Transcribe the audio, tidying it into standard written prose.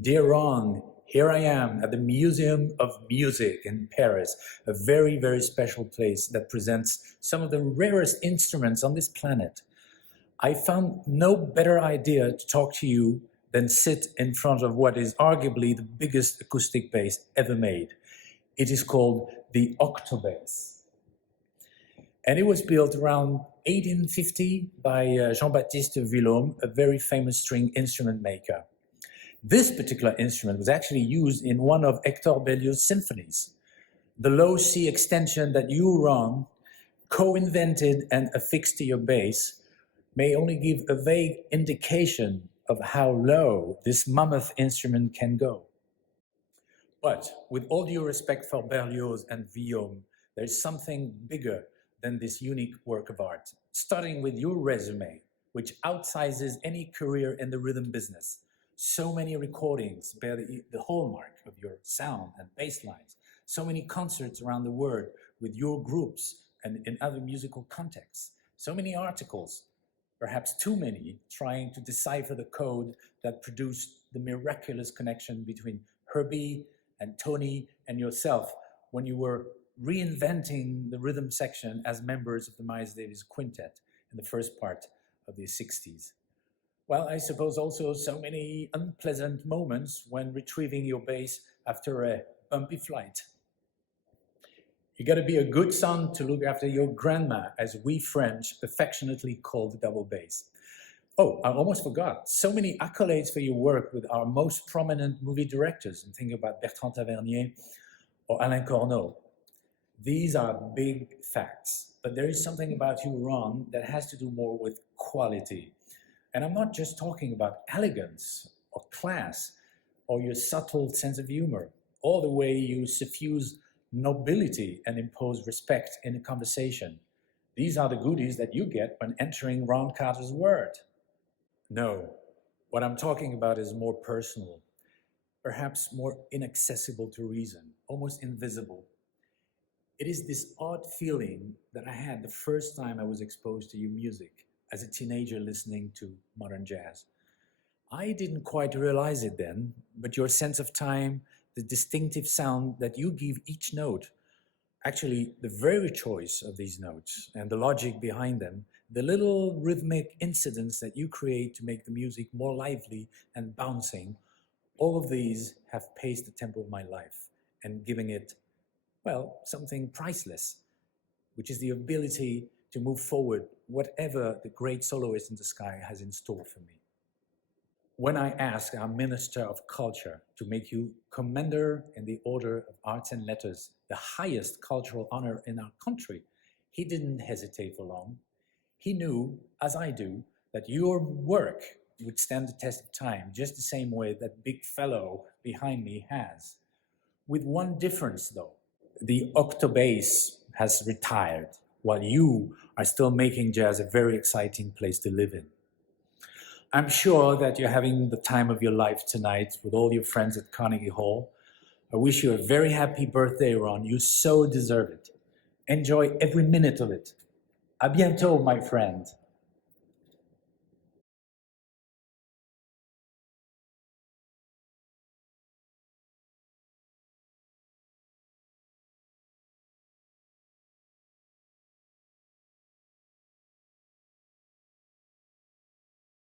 Dear Ron, here I am at the Museum of Music in Paris, a very, very special place that presents some of the rarest instruments on this planet. I found no better idea to talk to you than sit in front of what is arguably the biggest acoustic bass ever made. It is called the octobass. And it was built around 1850 by Jean-Baptiste Vuillaume, a very famous string instrument maker. This particular instrument was actually used in one of Hector Berlioz's symphonies. The low C extension that you, Ron, co-invented and affixed to your bass may only give a vague indication of how low this mammoth instrument can go. But with all due respect for Berlioz and Vuillaume, there's something bigger than this unique work of art, starting with your resume, which outsizes any career in the rhythm business. So many recordings bear the hallmark of your sound and bass lines. So many concerts around the world with your groups and in other musical contexts. So many articles, perhaps too many, trying to decipher the code that produced the miraculous connection between Herbie and Tony and yourself when you were reinventing the rhythm section as members of the Miles Davis Quintet in the first part of the 60s. Well, I suppose also so many unpleasant moments when retrieving your bass after a bumpy flight. You got to be a good son to look after your grandma, as we French affectionately call the double bass. Oh, I almost forgot. So many accolades for your work with our most prominent movie directors. I'm thinking about Bertrand Tavernier or Alain Corneau. These are big facts, but there is something about you, Ron, that has to do more with quality. And I'm not just talking about elegance or class or your subtle sense of humor, or the way you suffuse nobility and impose respect in a conversation. These are the goodies that you get when entering Ron Carter's world. No, what I'm talking about is more personal, perhaps more inaccessible to reason, almost invisible. It is this odd feeling that I had the first time I was exposed to your music as a teenager listening to modern jazz. I didn't quite realize it then, but your sense of time, the distinctive sound that you give each note, actually the very choice of these notes and the logic behind them, the little rhythmic incidents that you create to make the music more lively and bouncing, all of these have paced the tempo of my life and giving it, well, something priceless, which is the ability to move forward whatever the great soloist in the sky has in store for me. When I asked our Minister of Culture to make you Commander in the Order of Arts and Letters, the highest cultural honor in our country, he didn't hesitate for long. He knew, as I do, that your work would stand the test of time, just the same way that big fellow behind me has. With one difference, though. The octobass has retired, while you are still making jazz a very exciting place to live in. I'm sure that you're having the time of your life tonight with all your friends at Carnegie Hall. I wish you a very happy birthday, Ron. You so deserve it. Enjoy every minute of it. À bientôt, my friend.